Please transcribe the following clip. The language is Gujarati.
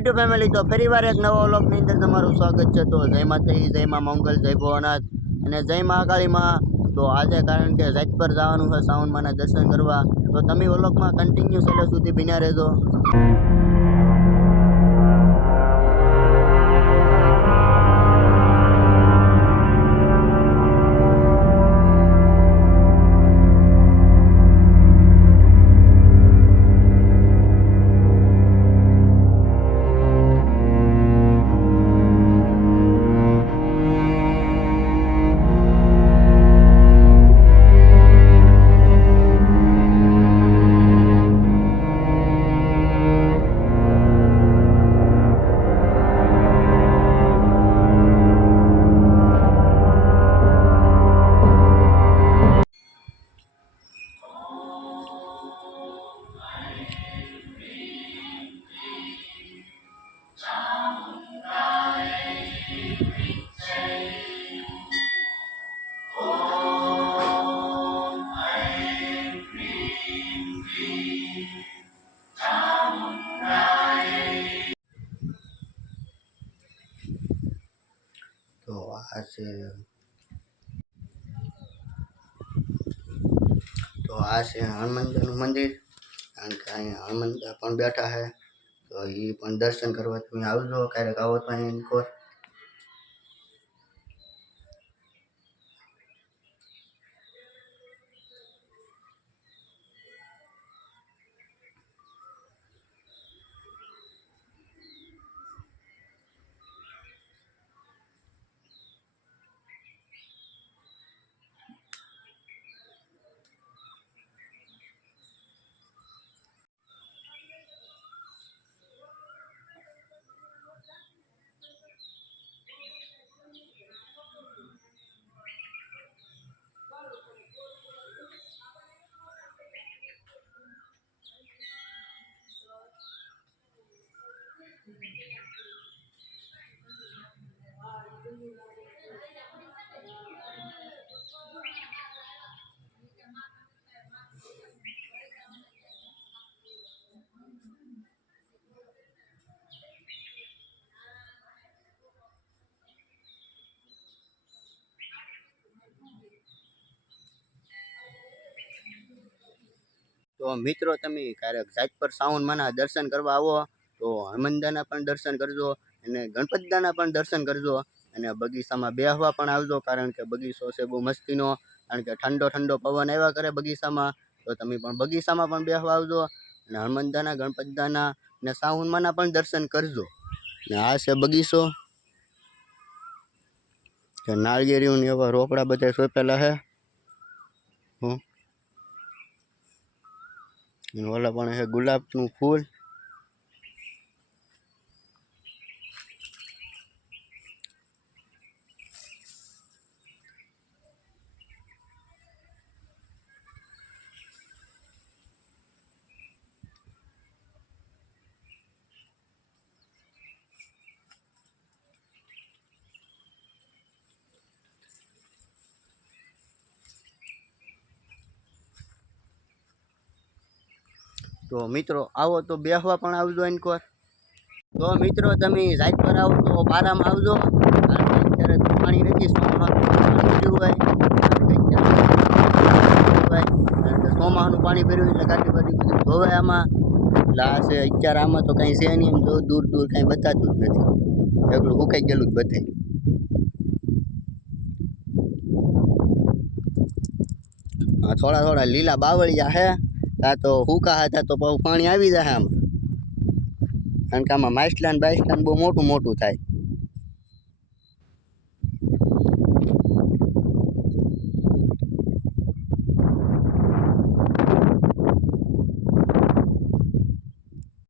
યુટ્યુબ ફેમિલી, તો ફરીવાર એક નવા વ્લોગની અંદર તમારું સ્વાગત છે। તો જય માતાજી, જય માં મંગલ, જય ભોળાનાથ અને જય મહાકાળીમાં। તો આજે કારણ કે રાત પર જવાનું છે શ્રાવણ માના દર્શન કરવા, તો તમે વ્લોગમાં કન્ટિન્યુ છેલ્લે સુધી બન્યા રહેજો। તો આ છે હનુમાનજીનું મંદિર, કારણ કે અહીંયા હનુમાનજી પણ બેઠા છે, તો એ પણ દર્શન કરવા તમે આવજો, ક્યારેક આવો તો અહીંયા। તો મિત્રો, તમે ક્યારેક જાત પર શ્રાવણ માના દર્શન કરવા આવો તો હનુમાનદાના પણ દર્શન કરજો અને ગણપતિદાના પણ દર્શન કરજો, અને બગીચામાં બેહવા પણ આવજો, કારણ કે બગીચો છે બહુ મસ્તીનો, કારણ કે ઠંડો ઠંડો પવન આવ્યા કરે બગીચામાં, તો તમે પણ બગીચામાં પણ બેહવા આવજો અને હનુમાનદાના, ગણપતિદાના અને શ્રાવણ માના પણ દર્શન કરજો। ને આ છે બગીચો, નાળિયેરીઓ એવા રોકડા બધા સોંપેલા છે, ઓલા પણ છે ગુલાબનું ફૂલ। તો મિત્રો આવો તો બેહવા પણ આવજો એનકોર। તો મિત્રો, તમે રાત પર આવો તો બારામાં આવજો, કારણ કે અત્યારે તો પાણી નથી, ચોમાસાનું પાણી ભર્યું એટલે ગાડી બાડી બધું ધોવાય આમાં, એટલે આ છે અત્યારે આમાં તો કાંઈ છે નહીં, એમ તો દૂર દૂર કાંઈ બતાતું જ નથી, એટલું સુકાઈ ગયેલું જ બતાય। થોડા થોડા લીલા બાવળિયા છે, ત્યાં તો હુકા હતા તો પાણી આવી જાય આમાં, કારણ કે આમાં માછલાન બાછલાન બહુ મોટું મોટું થાય।